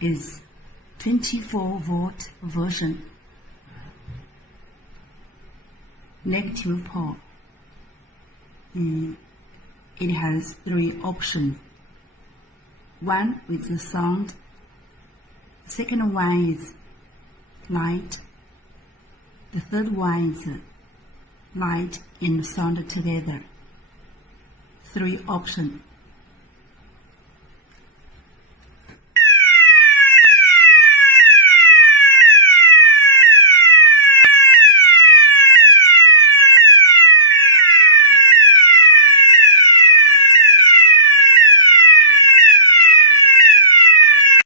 Is 24-volt version. Negative pole. It has 3 options. One with the sound. Second one is light. The third one is light and sound together. 3 options.